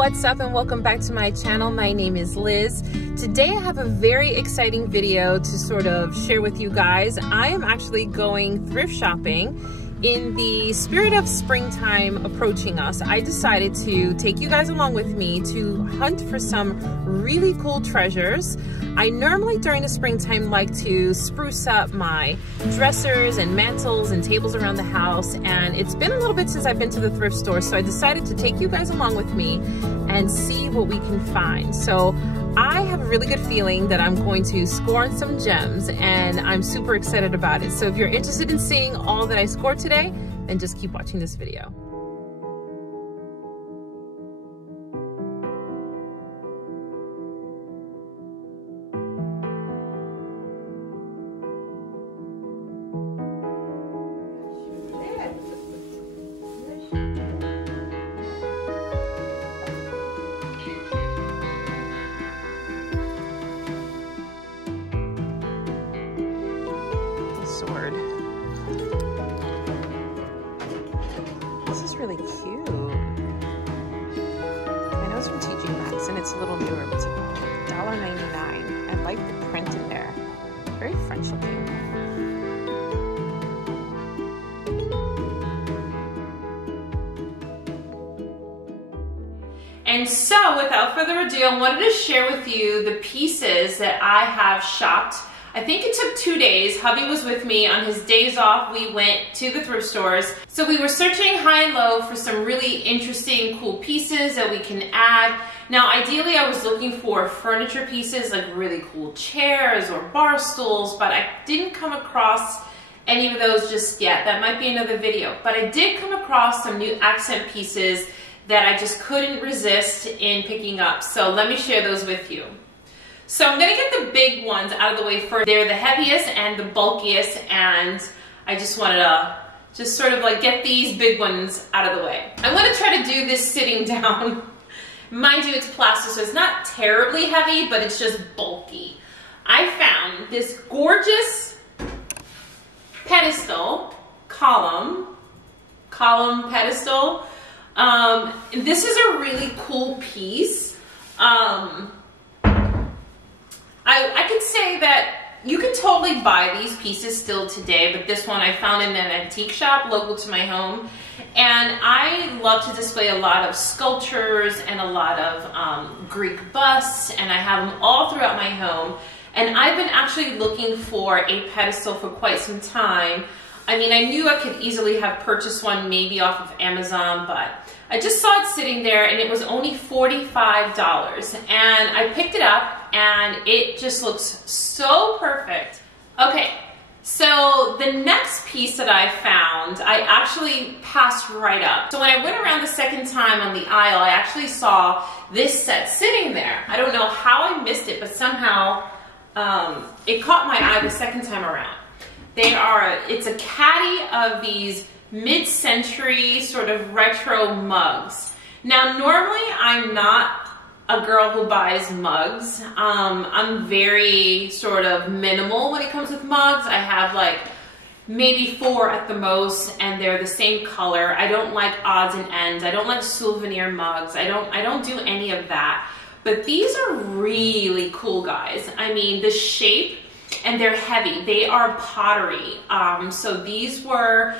what's up, and welcome back to my channel. My name is Liz. Today I have a very exciting video to sort of share with you guys. I am actually going thrift shopping. In the spirit of springtime approaching us, I decided to take you guys along with me to hunt for some really cool treasures. I normally during the springtime like to spruce up my dressers and mantles and tables around the house, and it's been a little bit since I've been to the thrift store, so I decided to take you guys along with me and see what we can find. So I have a really good feeling that I'm going to score on some gems, and I'm super excited about it. So if you're interested in seeing all that I scored today, then just keep watching this video. Sword. This is really cute. I know it's from TJ Maxx and it's a little newer, but it's $1.99. I like the print in there. Very French looking. And so, without further ado, I wanted to share with you the pieces that I have shopped. I think it took 2 days. Hubby was with me on his days off. We went to the thrift stores. So we were searching high and low for some really interesting, cool pieces that we can add. Now, ideally, I was looking for furniture pieces, like really cool chairs or bar stools, but I didn't come across any of those just yet. That might be another video. But I did come across some new accent pieces that I just couldn't resist in picking up. So let me share those with you. So I'm gonna get the big ones out of the way first. They're the heaviest and the bulkiest, and I just wanted to just sort of like get these big ones out of the way. I'm gonna try to do this sitting down. Mind you, it's plastic, so it's not terribly heavy, but it's just bulky. I found this gorgeous pedestal, column pedestal. This is a really cool piece. I could say that you can totally buy these pieces still today, but this one I found in an antique shop local to my home. And I love to display a lot of sculptures and a lot of Greek busts, and I have them all throughout my home. And I've been actually looking for a pedestal for quite some time. I mean, I knew I could easily have purchased one maybe off of Amazon, but I just saw it sitting there and it was only $45. And I picked it up and it just looks so perfect. Okay, so the next piece that I found, I actually passed right up. So when I went around the second time on the aisle, I actually saw this set sitting there. I don't know how I missed it, but somehow it caught my eye the second time around. It's a caddy of these mid-century sort of retro mugs. Now, normally I'm not a girl who buys mugs. I'm very sort of minimal when it comes with mugs. I have like maybe 4 at the most, and they're the same color. I don't like odds and ends. I don't like souvenir mugs. I don't do any of that. But these are really cool, guys. I mean, the shape, and they're heavy. They are pottery. So these were,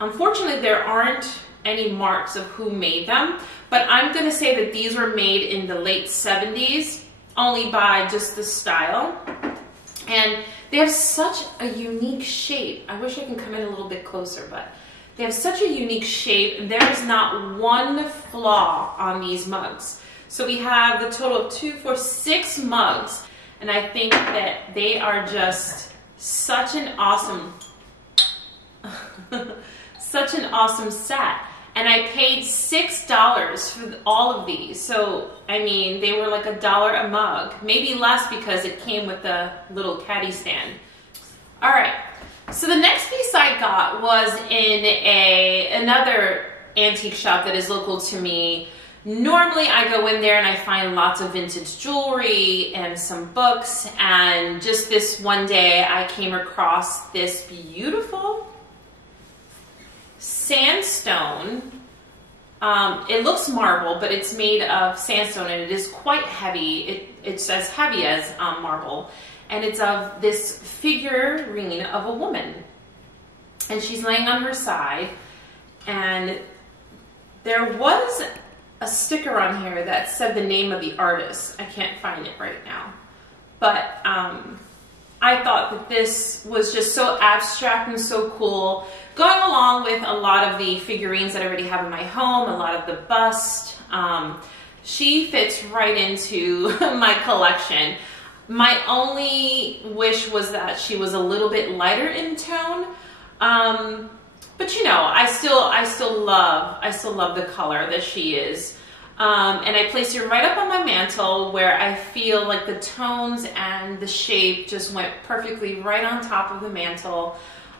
unfortunately, there aren't any marks of who made them, but I'm gonna say that these were made in the late 70s, only by just the style. And they have such a unique shape. I wish I can come in a little bit closer, but they have such a unique shape, and there is not one flaw on these mugs. So we have the total of 2, 4, 6 mugs, and I think that they are just such an awesome, such an awesome set. And I paid $6 for all of these. So, I mean, they were like $1 a mug. Maybe less because it came with the little caddy stand. All right, so the next piece I got was in another antique shop that is local to me. Normally I go in there and I find lots of vintage jewelry and some books, and just this one day I came across this beautiful sandstone It looks marble, but it's made of sandstone, and it is quite heavy. It's as heavy as marble, and it's of this figurine of a woman, and she's laying on her side, and there was a sticker on here that said the name of the artist. I can't find it right now, but I thought that this was just so abstract and so cool, going along with a lot of the figurines that I already have in my home, a lot of the bust. She fits right into my collection. My only wish was that she was a little bit lighter in tone, but you know, I still love the color that she is. And I placed her right up on my mantle where I feel like the tones and the shape just went perfectly right on top of the mantle.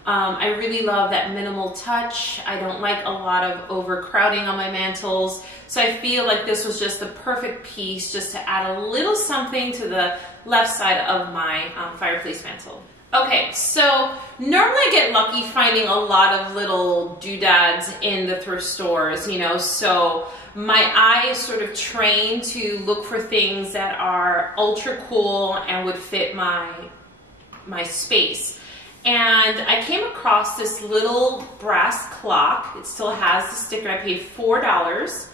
I really love that minimal touch. I don't like a lot of overcrowding on my mantles. So I feel like this was just the perfect piece just to add a little something to the left side of my fireplace mantle. Okay, so normally I get lucky finding a lot of little doodads in the thrift stores, you know, so my eye is sort of trained to look for things that are ultra cool and would fit my space. And I came across this little brass clock. It still has the sticker. I paid $4,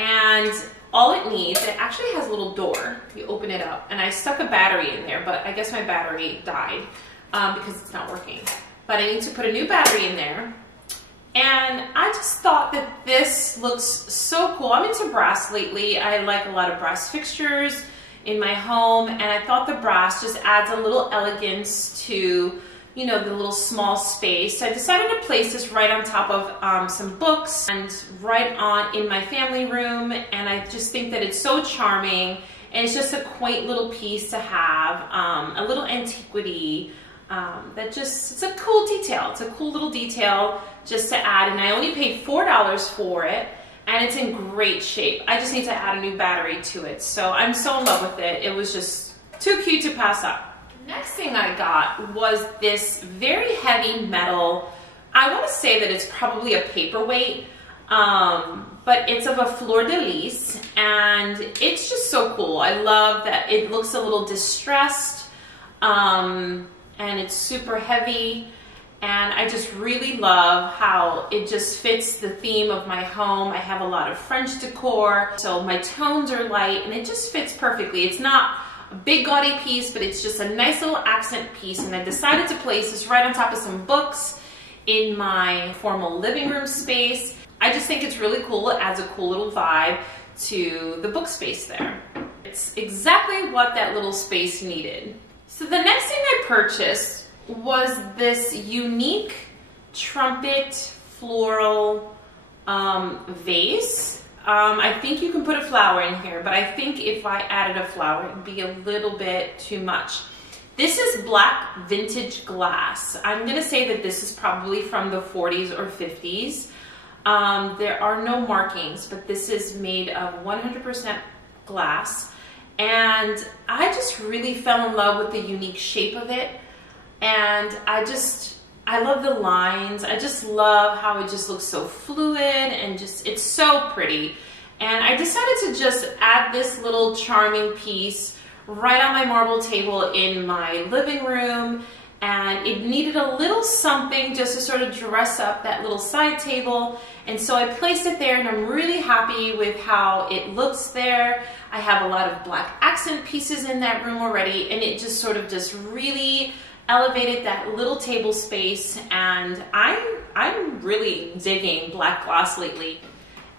and all it needs, it actually has a little door. You open it up, and I stuck a battery in there, but I guess my battery died because it's not working. But I need to put a new battery in there. And I just thought that this looks so cool. I'm into brass lately. I like a lot of brass fixtures in my home, and I thought the brass just adds a little elegance to, you know, the little small space. So I decided to place this right on top of some books and right on in my family room, and I just think that it's so charming, and it's just a quaint little piece to have, a little antiquity. It's a cool detail. It's a cool little detail just to add, and I only paid $4 for it, and it's in great shape. I just need to add a new battery to it, so I'm so in love with it. It was just too cute to pass up. Next thing I got was this very heavy metal, I want to say that it's probably a paperweight, but it's of a Fleur de Lys, and it's just so cool. I love that it looks a little distressed, and it's super heavy, and I just really love how it just fits the theme of my home. I have a lot of French decor, so my tones are light, and it just fits perfectly. It's not a big gaudy piece, but it's just a nice little accent piece, and I decided to place this right on top of some books in my formal living room space. I just think it's really cool. It adds a cool little vibe to the book space there. It's exactly what that little space needed. So the next thing I purchased was this unique trumpet floral vase. I think you can put a flower in here, but I think if I added a flower, it would be a little bit too much. This is black vintage glass. I'm gonna say that this is probably from the 40s or 50s. There are no markings, but this is made of 100% glass. And I just really fell in love with the unique shape of it. And I love the lines. I just love how it just looks so fluid and just, it's so pretty. And I decided to just add this little charming piece right on my marble table in my living room. And it needed a little something just to sort of dress up that little side table. And so I placed it there, and I'm really happy with how it looks there. I have a lot of black accent pieces in that room already, and it just sort of just really elevated that little table space. And I'm really digging black glass lately.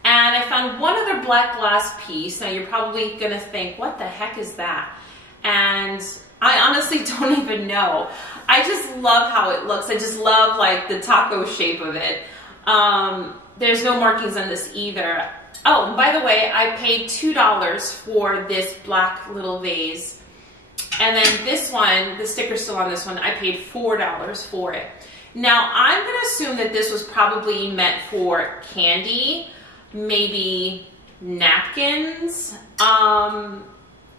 And I found one other black glass piece. Now you're probably gonna think, what the heck is that? And I honestly don't even know. I just love how it looks. I just love like the taco shape of it. There's no markings on this either. Oh, and by the way, I paid $2 for this black little vase. And then this one, the sticker's still on this one, I paid $4 for it. Now, I'm gonna assume that this was probably meant for candy, maybe napkins. I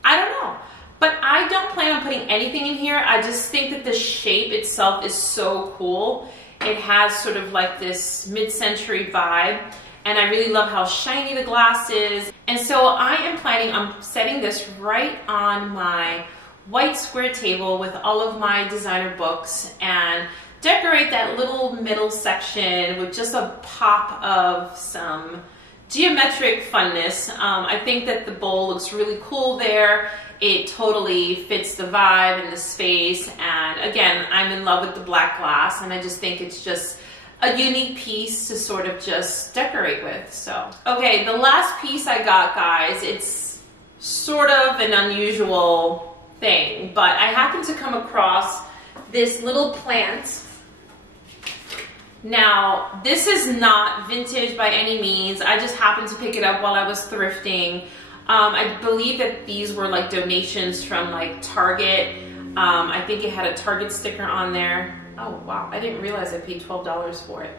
don't know. But I don't plan on putting anything in here. I just think that the shape itself is so cool. It has sort of like this mid-century vibe. and I really love how shiny the glass is. And so I am planning on setting this right on my white square table with all of my designer books and decorate that little middle section with just a pop of some geometric funness. I think that the bowl looks really cool there. It totally fits the vibe and the space, and again, I'm in love with the black glass, and I just think it's just a unique piece to sort of just decorate with. So, okay, the last piece I got, guys, it's sort of an unusual thing, but I happened to come across this little plant. Now, this is not vintage by any means. I just happened to pick it up while I was thrifting. I believe that these were like donations from like Target. I think it had a Target sticker on there. Oh wow, I didn't realize I paid $12 for it.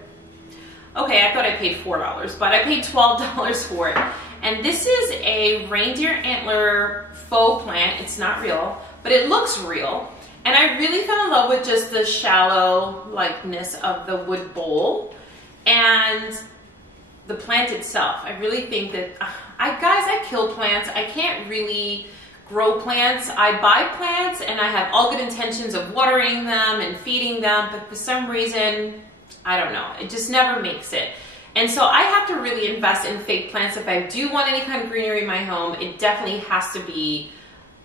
Okay, I thought I paid $4, but I paid $12 for it. And this is a reindeer antler faux plant. It's not real, but it looks real. And I really fell in love with just the shallow likeness of the wood bowl and the plant itself. I really think that, guys, I kill plants. I can't really grow plants. I buy plants and I have all good intentions of watering them and feeding them, but for some reason, I don't know, it just never makes it. And so I have to really invest in fake plants. If I do want any kind of greenery in my home, it definitely has to be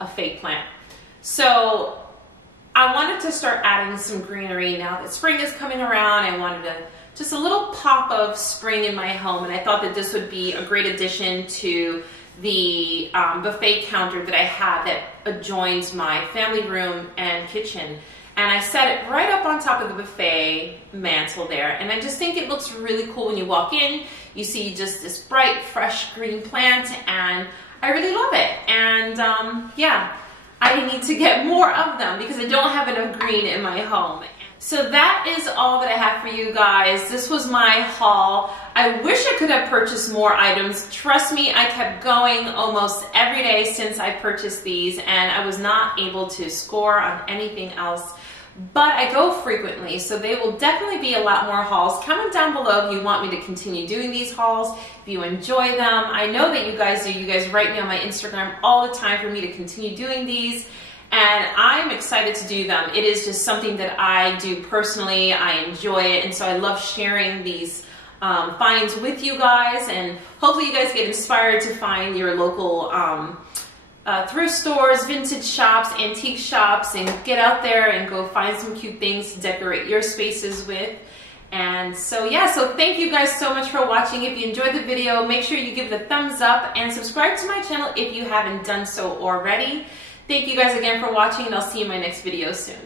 a fake plant. So I wanted to start adding some greenery now that spring is coming around. I wanted just a little pop of spring in my home, and I thought that this would be a great addition to the buffet counter that I have that adjoins my family room and kitchen. And I set it right up on top of the buffet mantle there, and I just think it looks really cool when you walk in. You see just this bright, fresh green plant, and I really love it. And yeah, I need to get more of them because I don't have enough green in my home. So that is all that I have for you guys. This was my haul. I wish I could have purchased more items. Trust me, I kept going almost every day since I purchased these, and I was not able to score on anything else. But I go frequently, so they will definitely be a lot more hauls. Comment down below if you want me to continue doing these hauls, if you enjoy them. I know that you guys do. You guys write me on my Instagram all the time for me to continue doing these, and I'm excited to do them. It is just something that I do personally. I enjoy it, and so I love sharing these finds with you guys, and hopefully you guys get inspired to find your local thrift stores, vintage shops, antique shops, and get out there and go find some cute things to decorate your spaces with. And so yeah, so thank you guys so much for watching. If you enjoyed the video, make sure you give it a thumbs up and subscribe to my channel if you haven't done so already. Thank you guys again for watching, and I'll see you in my next video soon.